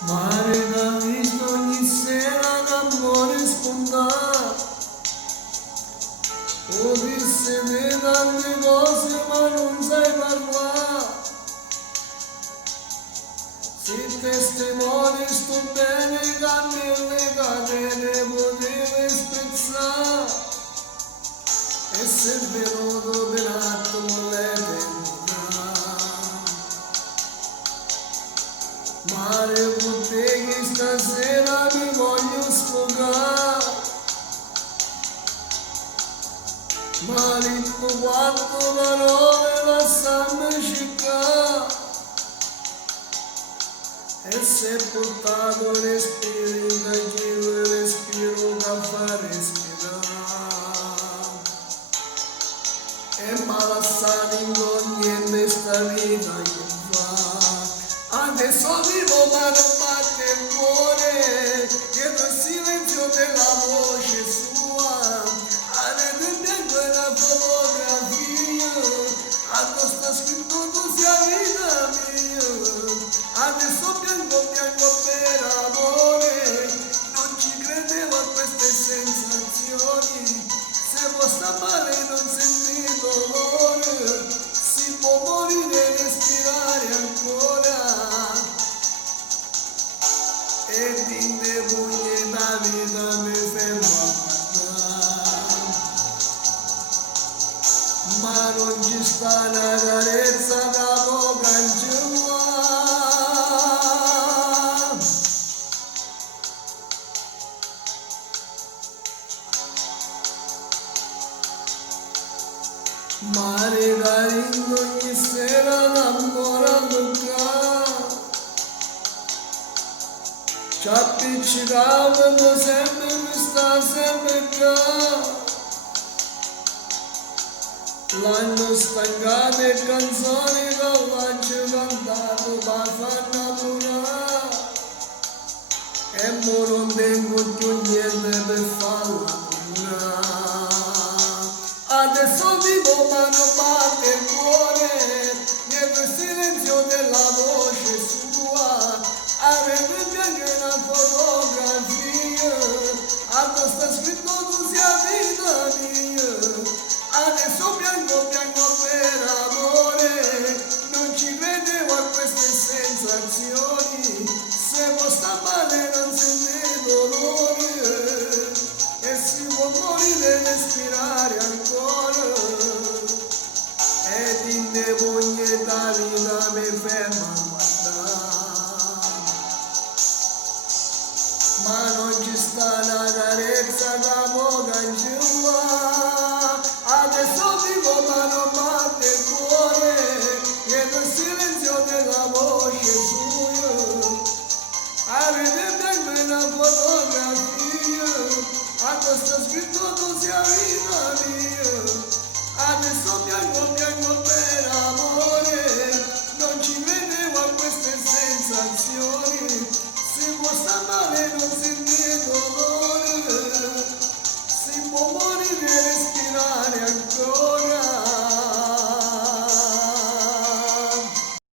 Mare da visto ogni sera d'amore sponda. O disse di tante cose ma non sai parlare. Se testimoni sto bene che mille catene potevi spezzare. E se è venuto per attimo l'eternità. Mare con te che stasera mi voglio sfogare. Marito quattro parole lasciarmi cercare. E se è portato respiro da chi lo respiro che fa respirare. E malassato in niente sta vita che fa. Adesso vivo ma non batte il cuore, dietro il silenzio della voce sua. Adesso bianco è una fotografia, addosso sta scritto tu sia vita mia. Adesso bianco per amore, non ci credevo a queste sensazioni. Se può sta male non senti dolore, si può morire e respirare ancora. E dinte pugni la vita mi fermo a guardare. Ma non ci sta una carezza da può cancellare. Mare carino ogni sera d'amore a toccare. Ci appiccicavano sempre, mi sta sempre qua. L'hanno stancate canzoni che l'hanno cantato per far innamorare. E mo non tengo più niente per farla tornare. Adesso vivo ma non batte il cuore, dietro il silenzio della voce sua. Avete bianco una fotografia, addosso sta scritto tu sia vita mia. Adesso bianco per amore, non ci credevo a queste sensazioni. Se può sta male non sente dolore, e si può morire e respirare ancora. Ed in te pugni la vita mi ferma a guardare. Ma non ci sta una carezza da può cancellare.